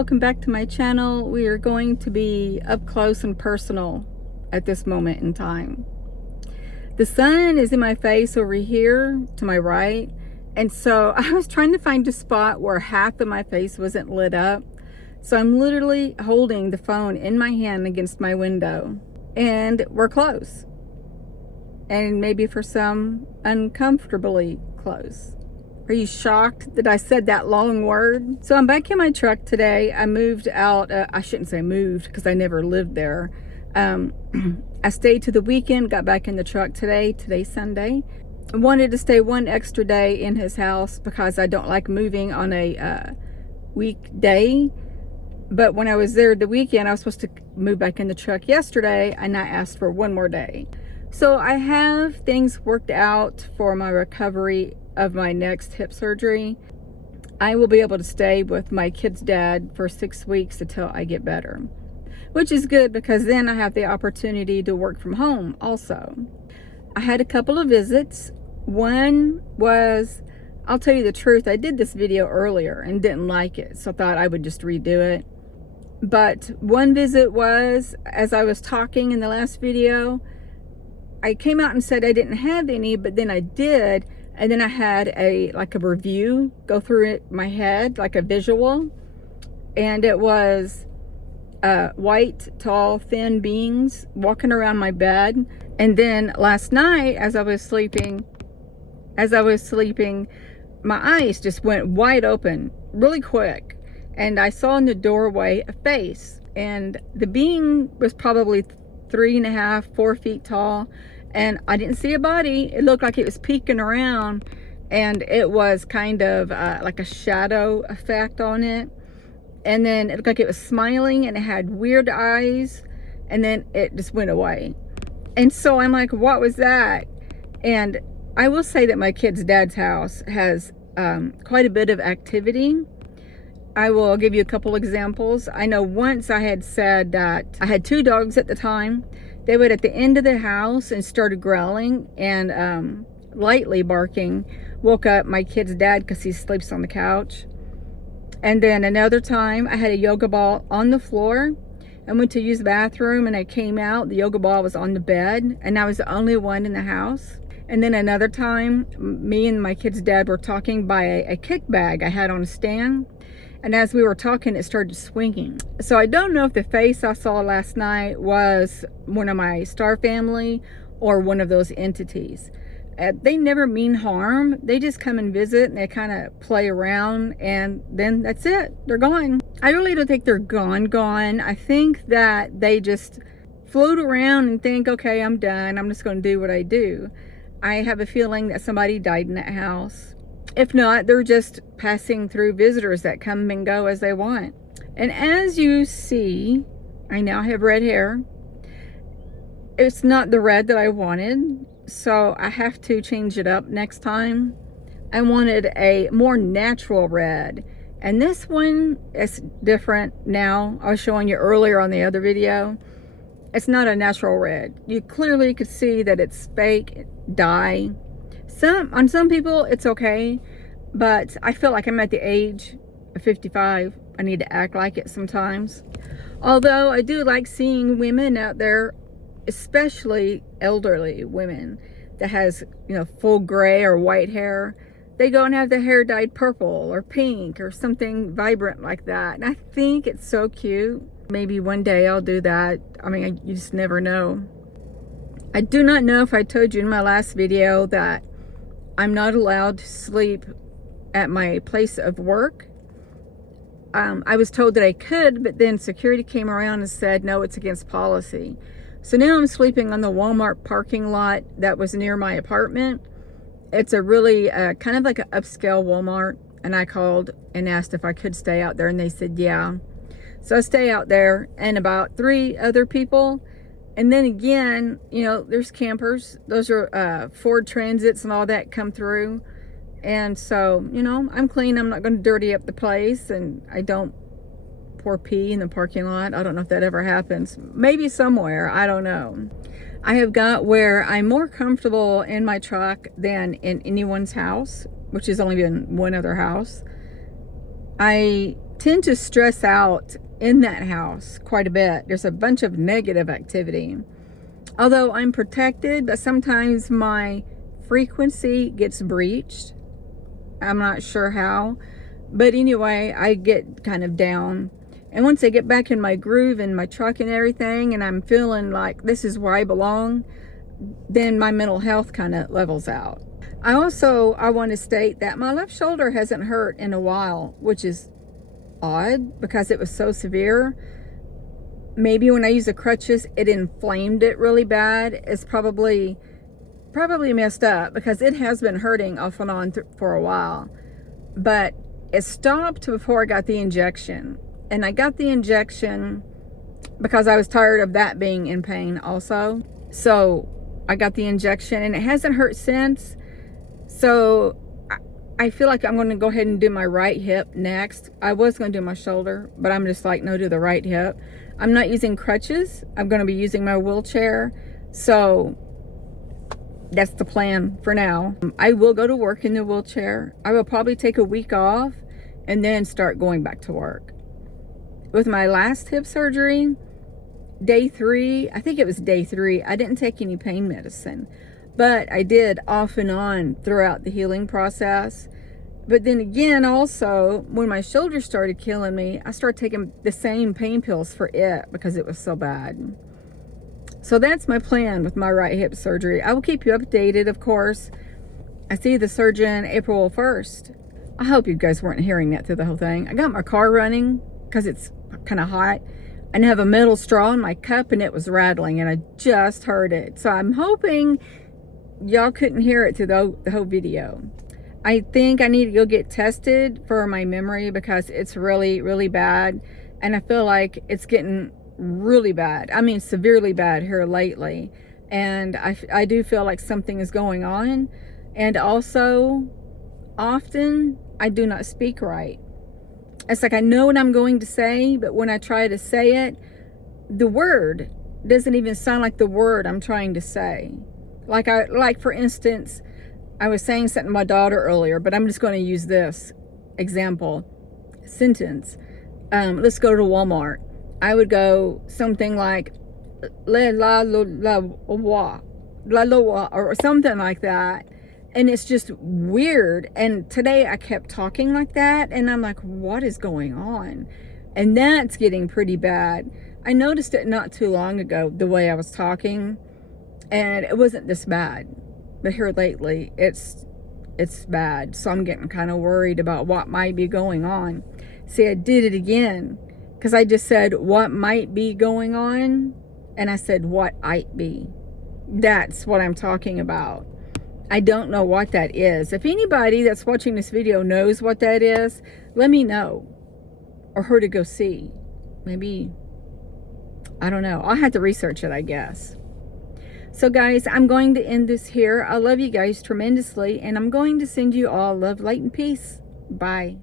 welcome back to my channel. We are going to be up close and personal at this moment in time. The sun is in my face over here to my right, and so I was trying to find a spot where half of my face wasn't lit up. So I'm literally holding the phone in my hand against my window, and we're close, and maybe for some uncomfortably close. Are you shocked that I said that long word? So I'm back in my truck today. I moved out. I shouldn't say moved because I never lived there. I stayed to the weekend, got back in the truck today. Today's Sunday. I wanted to stay one extra day in his house because I don't like moving on a weekday. But when I was there the weekend, I was supposed to move back in the truck yesterday, and I asked for one more day. So I have things worked out for my recovery of my next hip surgery. I will be able to stay with my kid's dad for 6 weeks until I get better, which is good because then I have the opportunity to work from home also. I had a couple of visits. One was, I'll tell you the truth, I did this video earlier and didn't like it, so I thought I would just redo it. But one visit was, as I was talking in the last video, I came out and said I didn't have any, but then I did. And then I had like a review go through my head, like a visual. And it was white, tall, thin beings walking around my bed. And then last night, as I was sleeping, my eyes just went wide open really quick. And I saw in the doorway a face. And the being was probably 3.5, 4 feet tall. And I didn't see a body. It looked like it was peeking around, and it was kind of like a shadow effect on it. And then it looked like it was smiling, and it had weird eyes, and then it just went away. And so I'm like, what was that? And I will say that my kid's dad's house has quite a bit of activity. I will give you a couple examples. I know once I had said that I had 2 dogs at the time. They would at the end of the house and started growling and lightly barking, woke up my kid's dad because he sleeps on the couch. And then another time I had a yoga ball on the floor. I went to use the bathroom and I came out, the yoga ball was on the bed, and I was the only one in the house. And then another time, me and my kid's dad were talking by a kick bag I had on a stand. And as we were talking, it started swinging. So I don't know if the face I saw last night was one of my star family or one of those entities. They never mean harm. They just come and visit and they kind of play around, and then that's it. They're gone. I really don't think they're gone. I think that they just float around and think, okay, I'm done. I'm just going to do what I do. I have a feeling that somebody died in that house. If not, they're just passing through visitors that come and go as they want. And as you see, I now have red hair. It's not the red that I wanted, so I have to change it up next time. I wanted a more natural red, and this one is different now. I was showing you earlier on the other video. It's not a natural red. You clearly could see that it's fake dye. On some people it's okay, but I feel like I'm at the age of 55. I need to act like it sometimes. Although I do like seeing women out there, especially elderly women that has, full gray or white hair. They go and have their hair dyed purple or pink or something vibrant like that, and I think it's so cute. Maybe one day I'll do that. I mean, you just never know. I do not know if I told you in my last video that I'm not allowed to sleep at my place of work. I was told that I could, but then security came around and said, no, it's against policy. So now I'm sleeping on the Walmart parking lot that was near my apartment. It's a really kind of like an upscale Walmart. And I called and asked if I could stay out there, and they said, yeah. So I stay out there and about 3 other people. And then again, there's campers. Those are Ford Transits and all that come through. And so, I'm clean. I'm not going to dirty up the place. And I don't pour pee in the parking lot. I don't know if that ever happens. Maybe somewhere. I don't know. I have got where I'm more comfortable in my truck than in anyone's house, which has only been one other house. I tend to stress out in that house quite a bit. There's a bunch of negative activity. Although I'm protected, but sometimes my frequency gets breached. I'm not sure how. But anyway, I get kind of down. And once I get back in my groove in my truck and everything, and I'm feeling like this is where I belong, then my mental health kind of levels out. I want to state that my left shoulder hasn't hurt in a while, which is odd because it was so severe. Maybe when I use the crutches, it inflamed it really bad. It's probably messed up because it has been hurting off and on for a while. But it stopped before I got the injection. And I got the injection because I was tired of that being in pain also. So I got the injection and it hasn't hurt since. So I feel like I'm going to go ahead and do my right hip next. I was going to do my shoulder, but I'm just like, no, do the right hip. I'm not using crutches. I'm going to be using my wheelchair. So that's the plan for now. I will go to work in the wheelchair. I will probably take a week off and then start going back to work. With my last hip surgery, day 3, I think it was day 3, I didn't take any pain medicine, but I did off and on throughout the healing process. But then again, also, when my shoulder started killing me, I started taking the same pain pills for it because it was so bad. So that's my plan with my right hip surgery. I will keep you updated, of course. I see the surgeon April 1st. I hope you guys weren't hearing that through the whole thing. I got my car running because it's kind of hot, and I have a metal straw in my cup and it was rattling and I just heard it. So I'm hoping y'all couldn't hear it through the whole video. I think I need to go get tested for my memory because it's really, really bad. And I feel like it's getting really bad. I mean, severely bad here lately. And I do feel like something is going on. And also, often I do not speak right. It's like I know what I'm going to say, but when I try to say it, the word doesn't even sound like the word I'm trying to say. Like for instance, I was saying something to my daughter earlier, but I'm just going to use this example sentence. Let's go to Walmart. I would go something like la or something like that. And it's just weird. And today I kept talking like that. And I'm like, what is going on? And that's getting pretty bad. I noticed it not too long ago, the way I was talking. And it wasn't this bad. But here lately, it's bad. So I'm getting kind of worried about what might be going on. See, I did it again. Because I just said, what might be going on? And I said, what might be. That's what I'm talking about. I don't know what that is. If anybody that's watching this video knows what that is, let me know. Or who to go see. Maybe, I don't know. I'll have to research it, I guess. So guys, I'm going to end this here. I love you guys tremendously. And I'm going to send you all love, light, and peace. Bye.